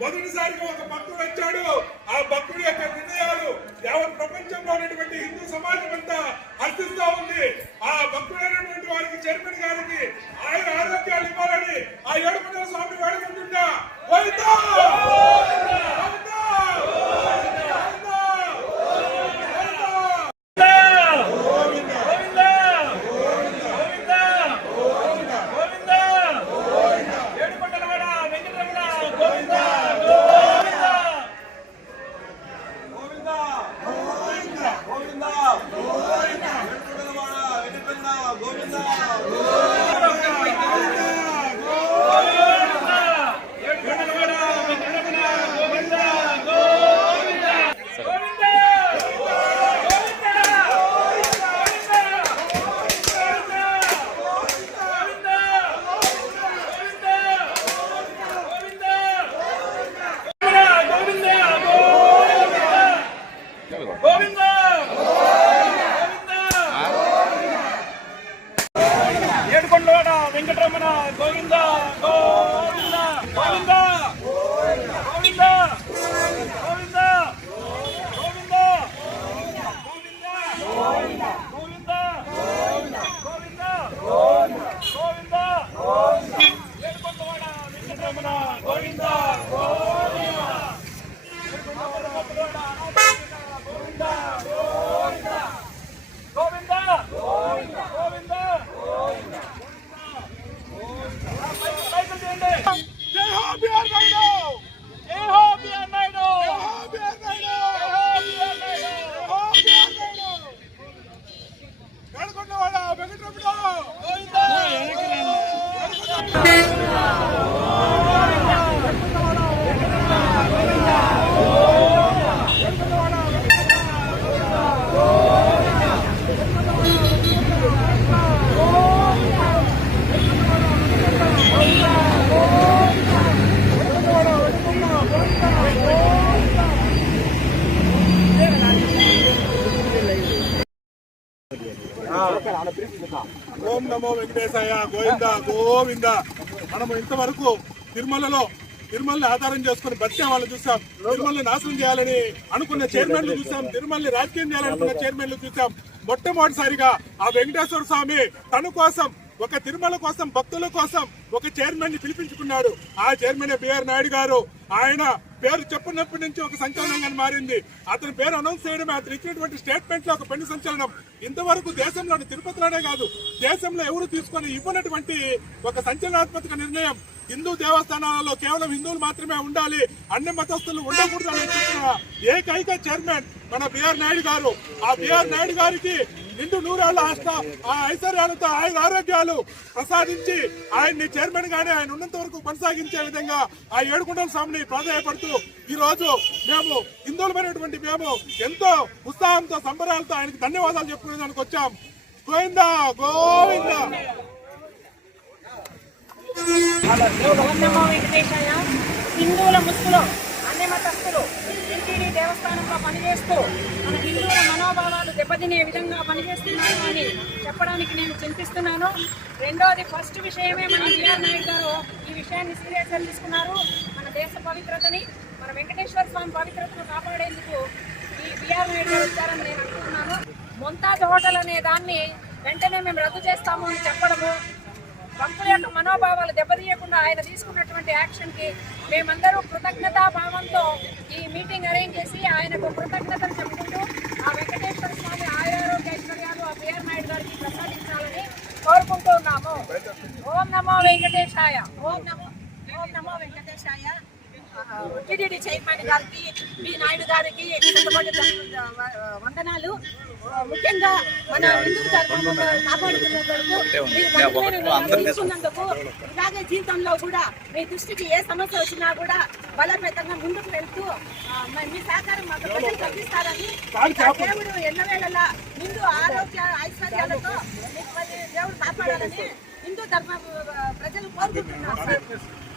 మొదటిసారిగా ఒక భక్తుడు వచ్చాడు ఆ భక్తుడి యొక్క నిర్ణయాలు ఎవరి ప్రపంచంలో ఉన్నటువంటి హిందూ సమాజం అంతా అర్థిస్తా ఉంది ఓం నమో వెంకటేశాయ గోవింద గోవింద మనము ఇంతవరకు తిరుమలలో తిరుమలని ఆధారం చేసుకుని బతికే వాళ్ళు చూసాం తిరుమలని నాశనం చేయాలని అనుకున్న చైర్మన్లు చూసాం తిరుమలని రాజకీయం చేయాలనుకున్న చైర్మన్లు చూసాం మొట్టమొదటిసారిగా ఆ వెంకటేశ్వర స్వామి తన కోసం ఒక తిరుమల కోసం భక్తుల కోసం ఒక చైర్మన్ ని పిలిపించుకున్నాడు ఆ చైర్మన్ బిఆర్ నాయుడు గారు ఆయన పేరు చెప్పినప్పటి నుంచి ఒక సంచలనంగా మారింది అతని పేరు అనౌన్స్ చేయడం అతను ఇచ్చినటువంటి స్టేట్మెంట్ లో ఒక పెండి సంచలనం ఇంతవరకు దేశంలోని తిరుపతిలోనే కాదు దేశంలో ఎవరు తీసుకొని ఇవ్వనటువంటి ఒక సంచలనాత్మక నిర్ణయం హిందూ దేవస్థానాలలో కేవలం హిందువులు మాత్రమే ఉండాలి అన్ని మతస్థులు ఉండకూడదు అని ఏకైక చైర్మన్ మన బిఆర్ నాయుడు గారు ఆ బిఆర్ నాయుడు గారికి నిండు నూరేళ్ల ఆస్త ఆ ఐశ్వర్యాలతో ఆయన ఆరోగ్యాలు ప్రసాదించి ఆయన్ని చైర్మన్ గానే ఆయన ఉన్నంత వరకు కొనసాగించే విధంగా ఆ ఏడుకుంటల స్వామిని ప్రాధాయపడుతూ ఈ రోజు మేము హిందువులమైనటువంటి మేము ఎంతో ఉత్సాహంతో సంబరాలతో ఆయనకు ధన్యవాదాలు చెప్పుకునేదానికి వచ్చాం గోవిందా గోవింద హిందువుల ముసుగులో మతస్థులు ఇంటిని దేవస్థానంలో పనిచేస్తూ మన హిందువుల మనోభావాలు దెబ్బతినే విధంగా పనిచేస్తున్నాను అని చెప్పడానికి నేను చింతిస్తున్నాను రెండోది ఫస్ట్ విషయమే మన బిఆర్ నాయుడు గారు ఈ విషయాన్ని సీరియస్గా తీసుకున్నారు మన దేశ పవిత్రతని మన వెంకటేశ్వర స్వామి పవిత్రతను కాపాడేందుకు ఈ బిఆర్ నాయుడు గారు వచ్చారని నేను అనుకుంటున్నాను ముంతాజ్ హోటల్ అనే దాన్ని వెంటనే మేము రద్దు చేస్తాము అని చెప్పడము భక్తుల యొక్క మనోభావాలు దెబ్బతీయకుండా ఆయన తీసుకున్నటువంటి యాక్షన్కి మేమందరూ కృతజ్ఞతా భావంతో ఈ మీటింగ్ అరేంజ్ చేసి ఆయనకు కృతజ్ఞతలు చెప్పుకుంటూ ఆ వెంకటేశ్వర స్వామి ఆయురారోగ్య ఐశ్వర్యాలు ఆ బిఆర్ నాయుడు గారికి ప్రసాదించాలని కోరుకుంటూ ఉన్నాము ఓం నమో వెంకటేశాయ ఓం నమో ఓం నమో వెంకటేశాయ టీడీడీ చైర్మన్ గారికి మీ నాయుడు గారికి వందనాలు ముఖ్యంగా మన హిందూ ధర్మం కాపాడుతున్న ఇలాగే జీవితంలో కూడా మీ దృష్టికి ఏ సమస్య వచ్చినా కూడా బలపేతంగా ముందుకు వెళ్తూ మీ సహకారం మాకు కొంచెం తగ్గిస్తారని దేవుడు ఎన్నవేళలా ముందు ఆరోగ్య ఐశ్వర్యాలతో దేవుడు కాపాడాలని హిందూ ధర్మ ప్రజలు కోరుకుంటున్నారు